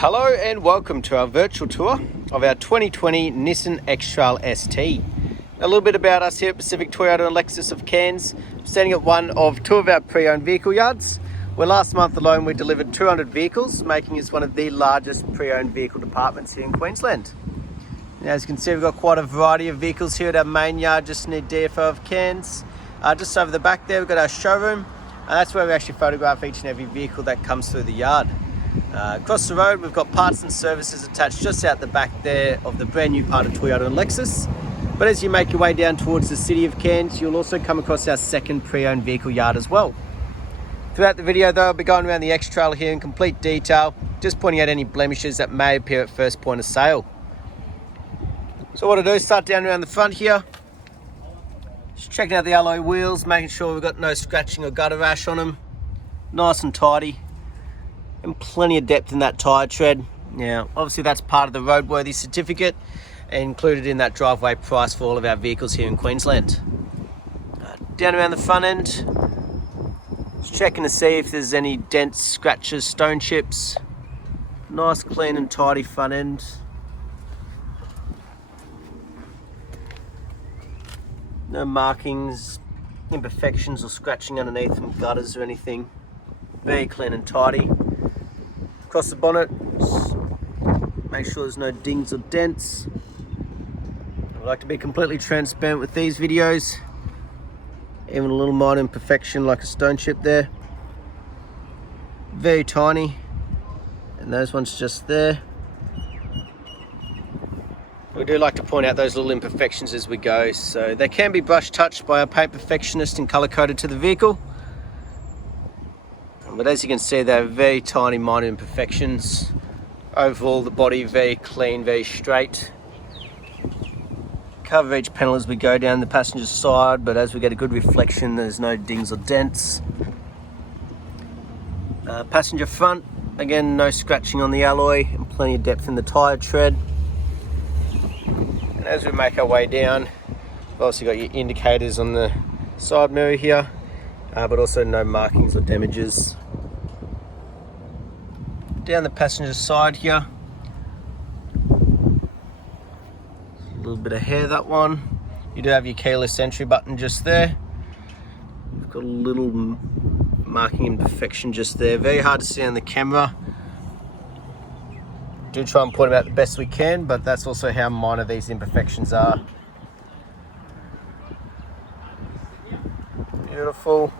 Hello and welcome to our virtual tour of our 2020 Nissan X-Trail ST. A little bit about us here at Pacific Toyota and Lexus of Cairns. I'm standing at one of two of our pre-owned vehicle yards, where last month alone we delivered 200 vehicles, making us one of the largest pre-owned vehicle departments here in Queensland. Now, as you can see, we've got quite a variety of vehicles here at our main yard just near DFO of Cairns. Just over the back there we've got our showroom, and that's where we actually photograph each and every vehicle that comes through the yard. Across the road we've got parts and services attached just out the back there of the brand new part of Toyota and Lexus. But as you make your way down towards the city of Cairns, you'll also come across our second pre-owned vehicle yard as well. Throughout the video though, I'll be going around the X-Trail here in complete detail, just pointing out any blemishes that may appear at first point of sale. So what I do is start down around the front here, just checking out the alloy wheels, making sure we've got no scratching or gutter rash on them, nice and tidy. And plenty of depth in that tyre tread. Now, obviously that's part of the roadworthy certificate included in that driveway price for all of our vehicles here in Queensland. Down around the front end, just checking to see if there's any dents, scratches, stone chips. Nice, clean and tidy front end. No markings, imperfections or scratching underneath from gutters or anything. Very clean and tidy. Across the bonnet, make sure there's no dings or dents. I like to be completely transparent with these videos. Even a little minor imperfection like a stone chip there. Very tiny. And those ones just there. We do like to point out those little imperfections as we go. So they can be brush touched by our paint perfectionist and color coded to the vehicle. But as you can see, they're very tiny minor imperfections. Overall, the body very clean, very straight. Cover each panel as we go down the passenger side, but as we get a good reflection, there's no dings or dents. Passenger front, again, no scratching on the alloy and plenty of depth in the tyre tread. And as we make our way down, we've also got your indicators on the side mirror here, but also no markings or damages. Down the passenger side here, a little bit of hair, that one. You do have your keyless entry button just there. You've got a little marking imperfection just there. Very hard to see on the camera. Do try and point them out the best we can, but that's also how minor these imperfections are. Beautiful.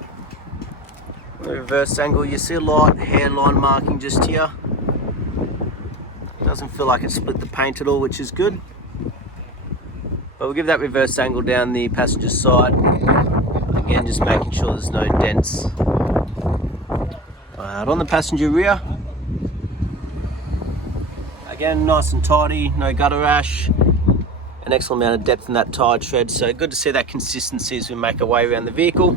Reverse angle, you see a light hairline marking just here. Doesn't feel like it split the paint at all, which is good. But we'll give that reverse angle down the passenger side. Again, just making sure there's no dents. On the passenger rear, again, nice and tidy, no gutter rash. An excellent amount of depth in that tyre tread, so good to see that consistency as we make our way around the vehicle.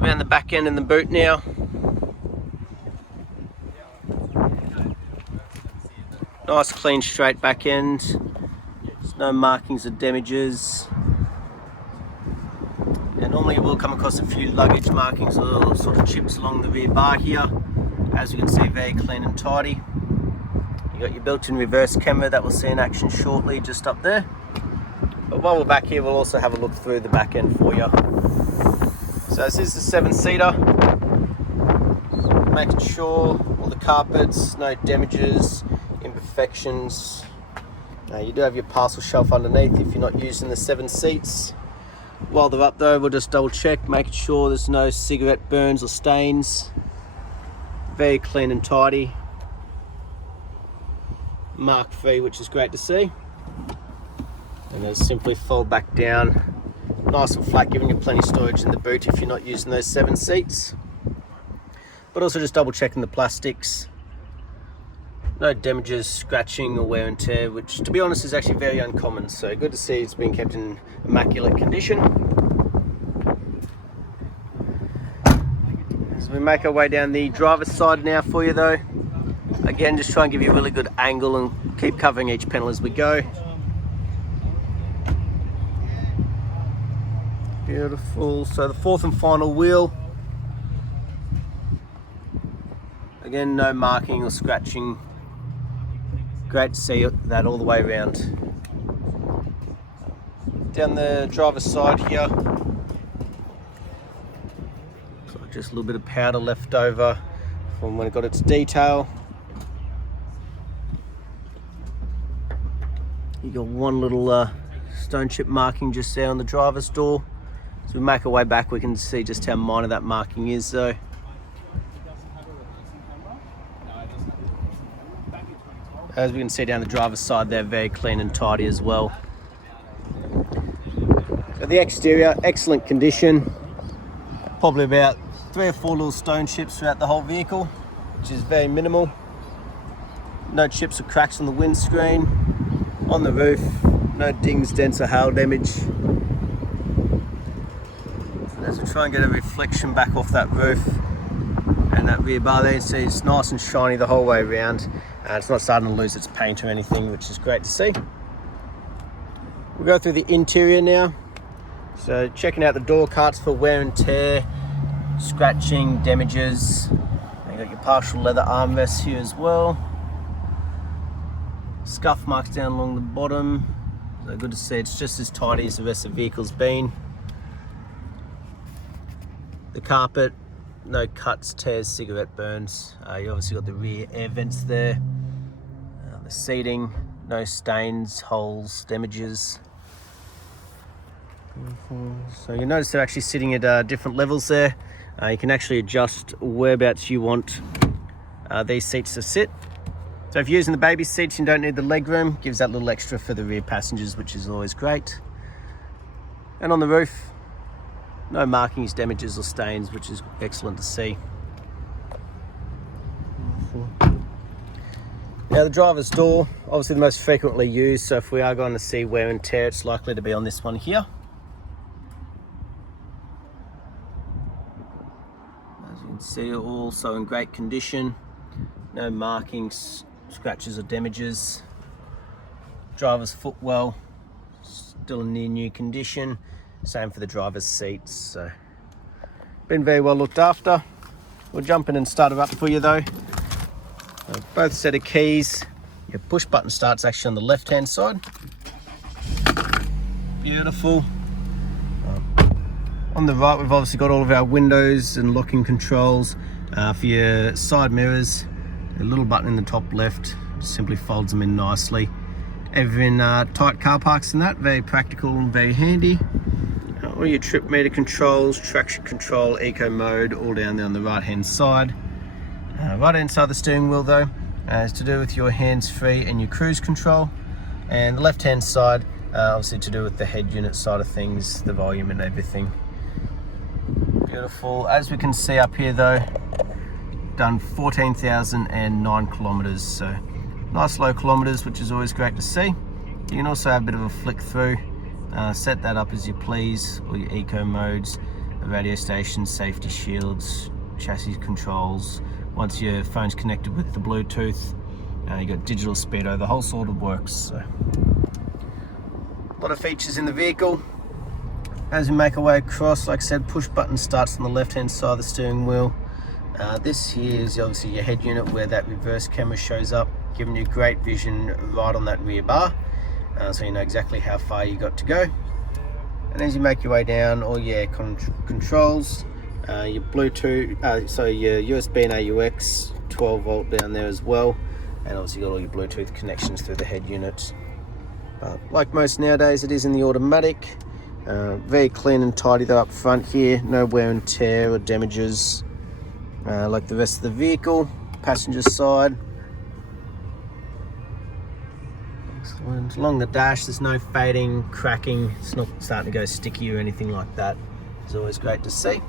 Around the back end and the boot now. Nice clean straight back end. There's no markings or damages. And normally you will come across a few luggage markings or sort of chips along the rear bar here. As you can see, very clean and tidy. You got your built-in reverse camera that we'll see in action shortly just up there. But while we're back here, we'll also have a look through the back end for you. So this is the 7-seater. Making sure all the carpets, no damages, imperfections. You do have your parcel shelf underneath if you're not using the 7 seats. While they're up though, we'll just double check, making sure there's no cigarette burns or stains. Very clean and tidy. Mark free, which is great to see. And then simply fold back down. Nice and flat, giving you plenty of storage in the boot if you're not using those 7 seats. But also just double checking the plastics. No damages, scratching or wear and tear, which to be honest is actually very uncommon. So good to see it's been kept in immaculate condition. As we make our way down the driver's side now for you though. Again, just try and give you a really good angle and keep covering each panel as we go. Beautiful. So the fourth and final wheel. Again, no marking or scratching. Great to see that all the way around. Down the driver's side here, so just a little bit of powder left over from when it got its detail. You got one little stone chip marking just there on the driver's door. As we make our way back, we can see just how minor that marking is though. As we can see down the driver's side, they're very clean and tidy as well. So the exterior, excellent condition. Probably about 3 or 4 little stone chips throughout the whole vehicle, which is very minimal. No chips or cracks on the windscreen. On the roof, no dings, dents or hail damage. As we try and get a reflection back off that roof and that rear bar there, you see it's nice and shiny the whole way around. It's not starting to lose its paint or anything, which is great to see. We'll go through the interior now. So checking out the door carts for wear and tear, scratching, damages. You got your partial leather armrests here as well. Scuff marks down along the bottom. So good to see, it's just as tidy as the rest of the vehicle's been. The carpet, no cuts, tears, cigarette burns. You obviously got the rear air vents there. The seating, no stains, holes, damages. So you notice they're actually sitting at different levels there. You can actually adjust whereabouts you want these seats to sit. So if you're using the baby seats and don't need the leg room, gives that little extra for the rear passengers, which is always great. And on the roof, no markings, damages or stains, which is excellent to see. Now the driver's door, obviously the most frequently used, so if we are going to see wear and tear, it's likely to be on this one here. As you can see, also in great condition. No markings, scratches or damages. Driver's footwell, still in near new condition. Same for the driver's seats, so been very well looked after. We'll jump in and start it up for you though. Both set of keys, your push button start's actually on the left hand side. Beautiful. On the right we've obviously got all of our windows and locking controls. For your side mirrors, a little button in the top left, just simply folds them in nicely. Everything tight car parks and that, very practical and very handy. All your trip meter controls, traction control, eco mode, all down there on the right hand side. Right hand side of the steering wheel though is to do with your hands-free and your cruise control, and the left hand side obviously to do with the head unit side of things, the volume and everything. Beautiful. As we can see up here though, done 14,009 kilometers, so nice low kilometers, which is always great to see. You can also have a bit of a flick through, set that up as you please, all your eco modes, the radio stations, safety shields, chassis controls. Once your phone's connected with the Bluetooth, you got digital speedo, the whole sort of works. So, a lot of features in the vehicle. As we make our way across, like I said, push button starts on the left hand side of the steering wheel. This here is obviously your head unit where that reverse camera shows up, giving you great vision right on that rear bar, so you know exactly how far you got to go. And as you make your way down, all your air controls, your Bluetooth, so your USB and AUX, 12 volt down there as well, and obviously you got all your Bluetooth connections through the head unit. But like most nowadays, it is in the automatic. Very clean and tidy though up front here, no wear and tear or damages like the rest of the vehicle. Passenger side, excellent. Along the dash, there's no fading, cracking, it's not starting to go sticky or anything like that. It's always great to see.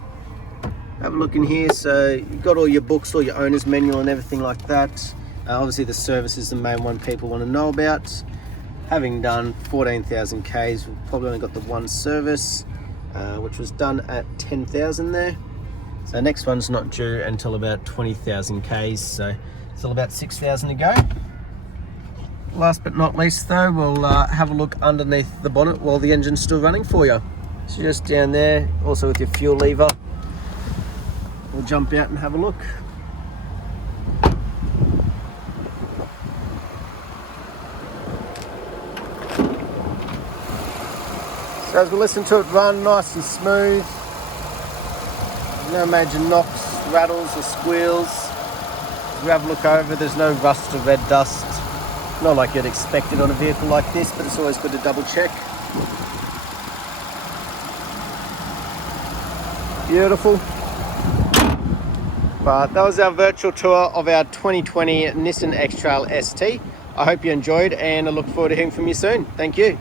Have a look in here, so you've got all your books, all your owner's manual and everything like that. Obviously the service is the main one people want to know about. Having done 14,000 Ks, we've probably only got the one service, which was done at 10,000 there. So next one's not due until about 20,000 Ks, so still about 6,000 to go. Last but not least though, we'll have a look underneath the bonnet while the engine's still running for you. So just down there, also with your fuel lever, we'll jump out and have a look. So as we listen to it run, nice and smooth. No major knocks, rattles or squeals. As we have a look over, there's no rust or red dust. Not like you'd expect it on a vehicle like this, but it's always good to double check. Beautiful. But that was our virtual tour of our 2020 Nissan X-Trail ST. I hope you enjoyed, and I look forward to hearing from you soon. Thank you.